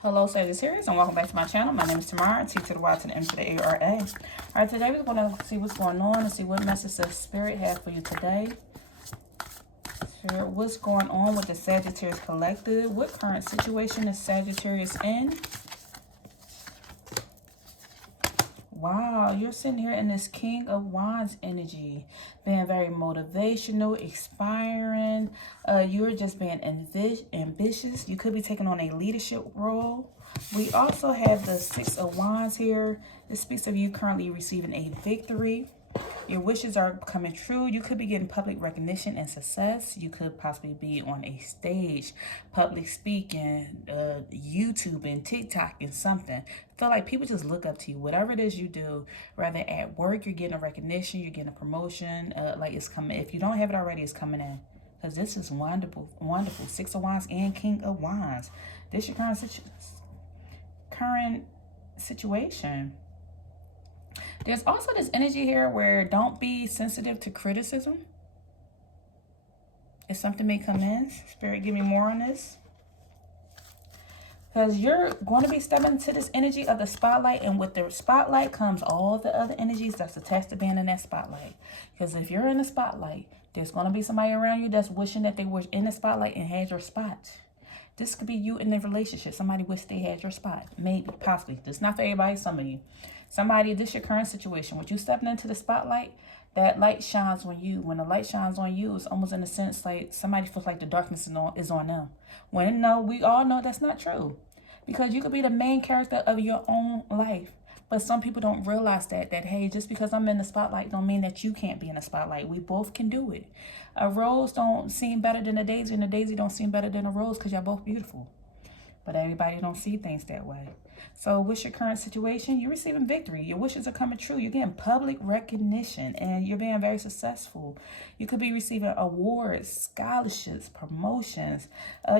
Hello Sagittarius and welcome back to my channel. My name is Tamara, T to the Y to the M to the A-R-A. Alright, today we're going to see what's going on and see what message the Spirit has for you today. Spirit, what's going on with the Sagittarius Collective? What current situation is Sagittarius in? Wow, you're sitting here in this King of Wands energy, being very motivational, inspiring. You're just being ambitious. You could be taking on a leadership role. We also have the Six of Wands here. This speaks of you currently receiving a victory. Your wishes are coming true. You could be getting public recognition and success. You could possibly be on a stage, public speaking, YouTube and TikTok and something. I feel like people just look up to you. Whatever it is you do, rather at work, you're getting a recognition, you're getting a promotion. Like it's coming. If you don't have it already, it's coming in. Because this is wonderful, wonderful. Six of Wands and King of Wands. This is your current situation. There's also this energy here where don't be sensitive to criticism. If something may come in, Spirit, give me more on this. Because you're going to be stepping into this energy of the spotlight. And with the spotlight comes all the other energies that's attached to being in that spotlight. Because if you're in the spotlight, there's going to be somebody around you that's wishing that they were in the spotlight and had your spot. This could be you in a relationship. Somebody wish they had your spot. Maybe, possibly. This is not for everybody, some of you. Somebody, this is your current situation. When you stepping into the spotlight, that light shines on you. When the light shines on you, it's almost in a sense like somebody feels like the darkness is on them. When no, we all know that's not true. Because you could be the main character of your own life. But some people don't realize that, hey, just because I'm in the spotlight don't mean that you can't be in the spotlight. We both can do it. A rose don't seem better than a daisy, and a daisy don't seem better than a rose because y'all both beautiful. But everybody don't see things that way. So what's your current situation? You're receiving victory. Your wishes are coming true. You're getting public recognition and you're being very successful. You could be receiving awards, scholarships, promotions.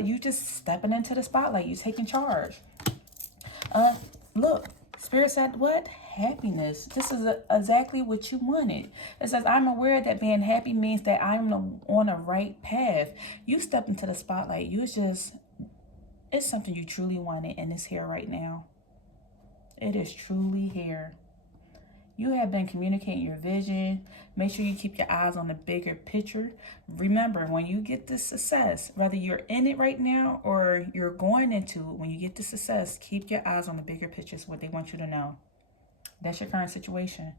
You just stepping into the spotlight. You taking charge. Look, Spirit said what? Happiness. This is exactly what you wanted. It says, I'm aware that being happy means that I'm on a right path. You stepped into the spotlight. It's something you truly wanted and it's here right now. It is truly here. You have been communicating your vision. Make sure you keep your eyes on the bigger picture. Remember, when you get the success, whether you're in it right now or you're going into it, when you get the success, keep your eyes on the bigger picture, is what they want you to know. That's your current situation.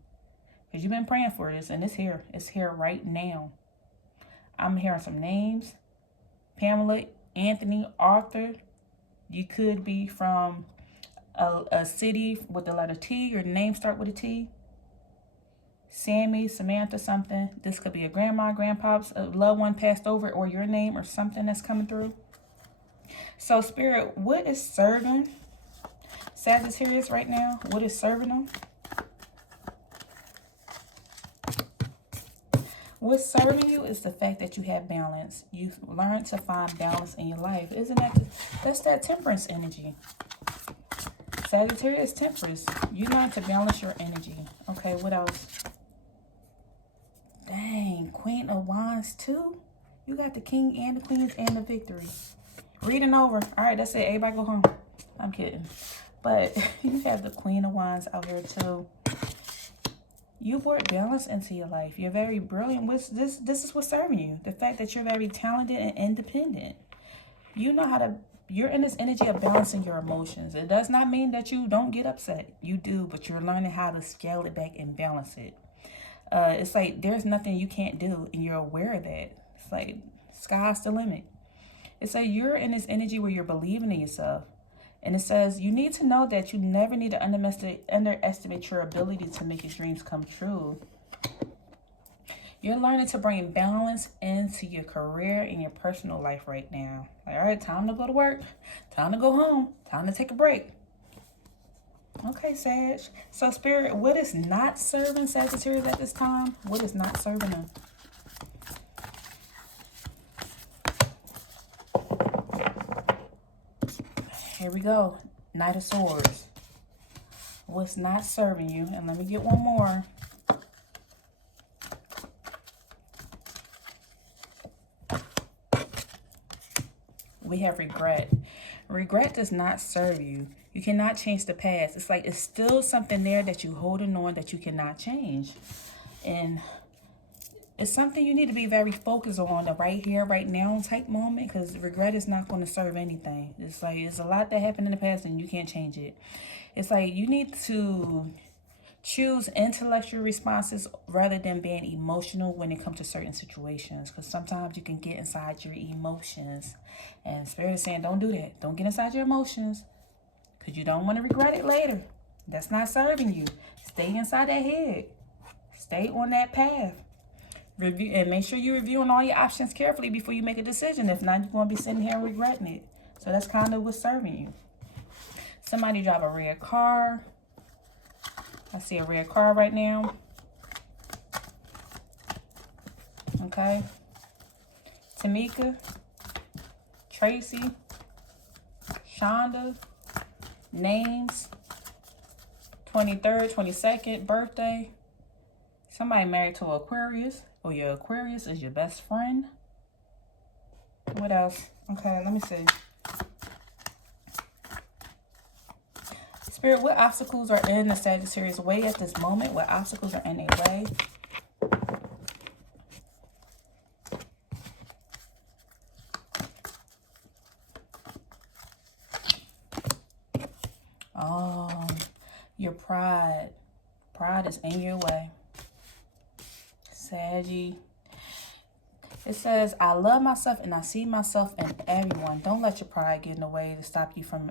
Because you've been praying for this and it's here. It's here right now. I'm hearing some names. Pamela, Anthony, Arthur. You could be from a city with the letter T. Your name start with a T. Sammy, Samantha, something. This could be a grandma, grandpa's, a loved one passed over, or your name or something that's coming through. So Spirit, what is serving Sagittarius right now? What is serving them? What's serving you is the fact that you have balance. You've learned to find balance in your life. Isn't that's that temperance energy. Sagittarius temperance. You learn to balance your energy. Okay, what else? Dang, Queen of Wands too? You got the King and the Queens and the victory. Reading over. All right, that's it. Everybody go home. I'm kidding. But you have the Queen of Wands out here too. You brought balance into your life. You're very brilliant. This is what's serving you. The fact that you're very talented and independent. You know how to, you're in this energy of balancing your emotions. It does not mean that you don't get upset. You do, but you're learning how to scale it back and balance it. It's like there's nothing you can't do and you're aware of that. It's like sky's the limit. It's like you're in this energy where you're believing in yourself. And it says, you need to know that you never need to underestimate your ability to make your dreams come true. You're learning to bring balance into your career and your personal life right now. Like, all right, time to go to work. Time to go home. Time to take a break. Okay, Sag. So, Spirit, what is not serving Sagittarius at this time? What is not serving them? Here we go. Knight of Swords. What's not serving you? And let me get one more. We have regret. Regret does not serve you. You cannot change the past. It's like it's still something there that you holding on that you cannot change. And it's something you need to be very focused on, the right here, right now type moment, because regret is not going to serve anything. It's like it's a lot that happened in the past and you can't change it. It's like you need to choose intellectual responses rather than being emotional when it comes to certain situations, because sometimes you can get inside your emotions. And Spirit is saying, don't do that. Don't get inside your emotions, because you don't want to regret it later. That's not serving you. Stay inside that head. Stay on that path. Review and make sure you're reviewing all your options carefully before you make a decision. If not, you're going to be sitting here regretting it. So that's kind of what's serving you. Somebody drive a red car. I see a red car right now. Okay. Tamika, Tracy, Shonda, names, 23rd, 22nd birthday. Somebody married to Aquarius, or your Aquarius is your best friend. What else? Okay, let me see. Spirit, what obstacles are in the Sagittarius way at this moment? What obstacles are in their way? Oh, your pride. Pride is in your way. Saggy. It says, I love myself and I see myself in everyone. Don't let your pride get in the way to stop you from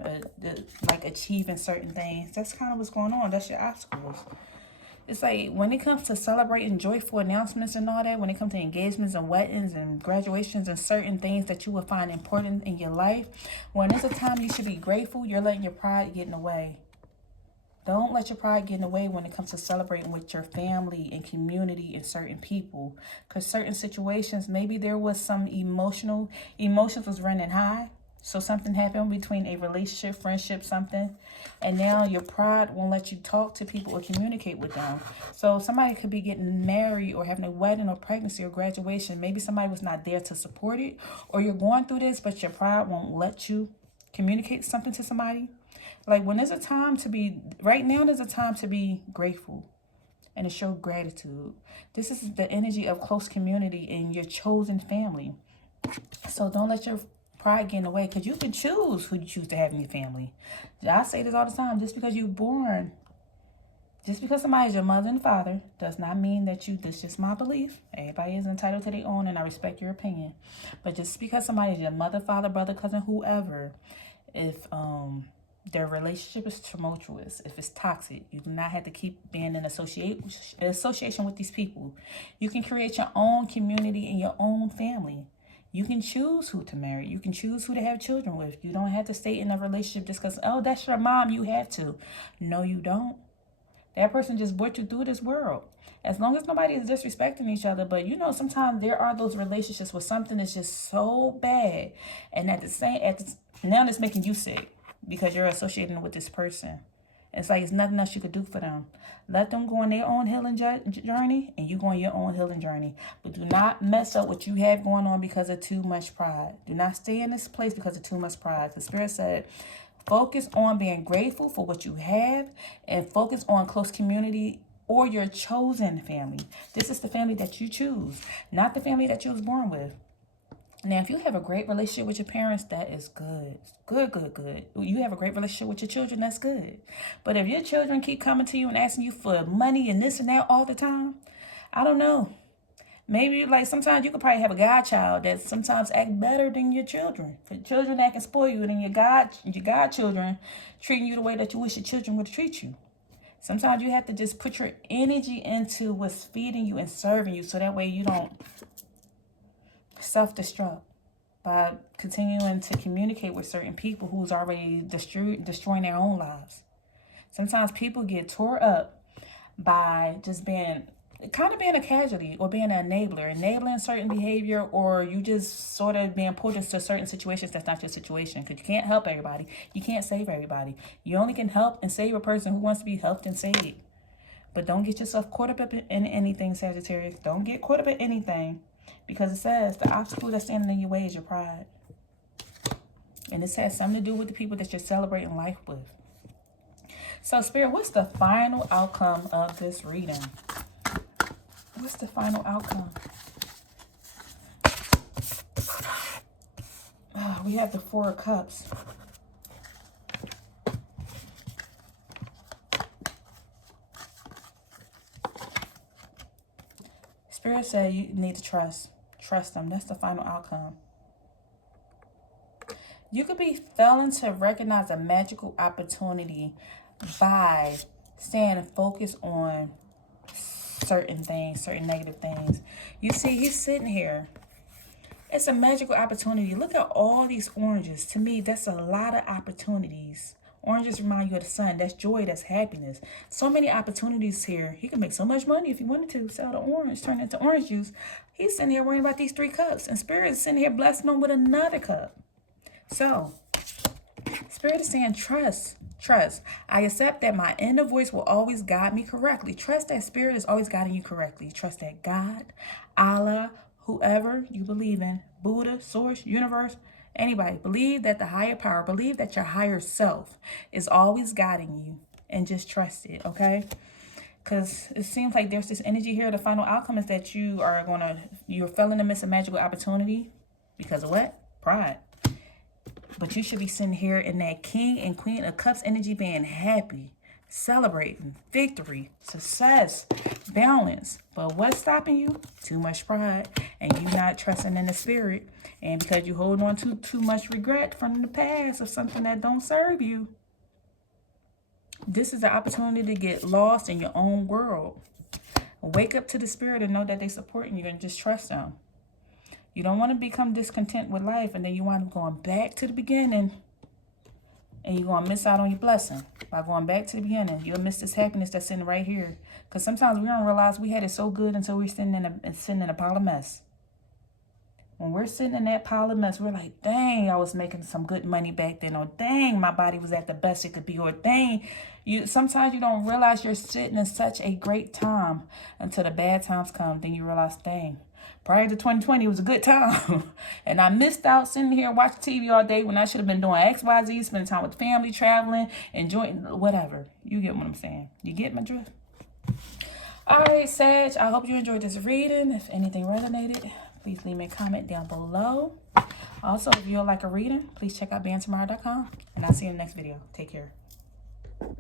like achieving certain things. That's kind of what's going on. That's your obstacles. It's like when it comes to celebrating joyful announcements and all that, when it comes to engagements and weddings and graduations and certain things that you will find important in your life, when it's a time you should be grateful, you're letting your pride get in the way. Don't let your pride get in the way when it comes to celebrating with your family and community and certain people. Because certain situations, maybe there was some emotions was running high. So something happened between a relationship, friendship, something. And now your pride won't let you talk to people or communicate with them. So somebody could be getting married or having a wedding or pregnancy or graduation. Maybe somebody was not there to support it. Or you're going through this, but your pride won't let you communicate something to somebody. Like when there's a time to be, right now there's a time to be grateful and to show gratitude. This is the energy of close community and your chosen family. So don't let your pride get in the way, because you can choose who you choose to have in your family. I say this all the time, just because you're born, just because somebody's your mother and father does not mean that you, this is just my belief. Everybody is entitled to their own and I respect your opinion. But just because somebody is your mother, father, brother, cousin, whoever, if their relationship is tumultuous, if it's toxic, you do not have to keep being in association with these people. You can create your own community and your own family. You can choose who to marry. You can choose who to have children with. You don't have to stay in a relationship just because, oh, that's your mom, you have to. No, you don't. That person just brought you through this world. As long as nobody is disrespecting each other. But you know, sometimes there are those relationships where something is just so bad. And now it's making you sick, because you're associating with this person. It's like it's nothing else you could do for them. Let them go on their own healing journey, and you go on your own healing journey. But do not mess up what you have going on because of too much pride. Do not stay in this place because of too much pride. The Spirit said, focus on being grateful for what you have and focus on close community or your chosen family. This is the family that you choose, not the family that you was born with. Now, if you have a great relationship with your parents, that is good. Good. You have a great relationship with your children, that's good. But if your children keep coming to you and asking you for money and this and that all the time, I don't know. Maybe like sometimes you could probably have a godchild that sometimes act better than your children. For children that can spoil you, and then your godchildren treating you the way that you wish your children would treat you. Sometimes you have to just put your energy into what's feeding you and serving you, so that way you don't self-destruct by continuing to communicate with certain people who's already destroying their own lives. Sometimes people get tore up by just being a casualty or being an enabling certain behavior, or you just sort of being pulled into certain situations that's not your situation, because you can't help everybody. You can't save everybody. You only can help and save a person who wants to be helped and saved. But don't get yourself caught up in anything, Sagittarius. Don't get caught up in anything. Because it says the obstacle that's standing in your way is your pride. And this has something to do with the people that you're celebrating life with. So, Spirit, what's the final outcome of this reading? What's the final outcome? We have the Four of Cups. Spirit said you need to trust. Trust them. That's the final outcome. You could be failing to recognize a magical opportunity by staying focused on certain things, certain negative things. You see, he's sitting here. It's a magical opportunity. Look at all these oranges. To me, that's a lot of opportunities. Oranges remind you of the sun. That's joy. That's happiness. So many opportunities here. He could make so much money if he wanted to. Sell the orange, turn it into orange juice. He's sitting here worrying about these 3 cups. And Spirit is sitting here blessing him with another cup. So, Spirit is saying trust. Trust. I accept that my inner voice will always guide me correctly. Trust that Spirit is always guiding you correctly. Trust that God, Allah, whoever you believe in, Buddha, Source, Universe, anybody, believe that the higher power, believe that your higher self is always guiding you, and just trust it, okay? Because it seems like there's this energy here. The final outcome is that you're failing to miss a magical opportunity because of what? Pride. But you should be sitting here in that King and Queen of Cups energy, being happy, celebrating victory, success, balance. But what's stopping you? Too much pride, and you not trusting in the Spirit. And because you hold on to too much regret from the past of something that don't serve you. This is the opportunity to get lost in your own world. Wake up to the Spirit and know that they're supporting you, and just trust them. You don't want to become discontent with life, and then you wind up going back to the beginning, and you're going to miss out on your blessing. By going back to the beginning, you'll miss this happiness that's sitting right here. Because sometimes we don't realize we had it so good until we're sitting in a pile of mess. When we're sitting in that pile of mess, we're like, dang, I was making some good money back then. Or dang, my body was at the best it could be. Or dang, sometimes you don't realize you're sitting in such a great time until the bad times come. Then you realize, dang, prior to 2020 was a good time. And I missed out sitting here watching TV all day when I should have been doing X, Y, Z, spending time with family, traveling, enjoying, whatever. You get what I'm saying. You get my drift? All right, Sag, I hope you enjoyed this reading. If anything resonated, please leave me a comment down below. Also, if you would like a reading, please check out bantamara.com. And I'll see you in the next video. Take care.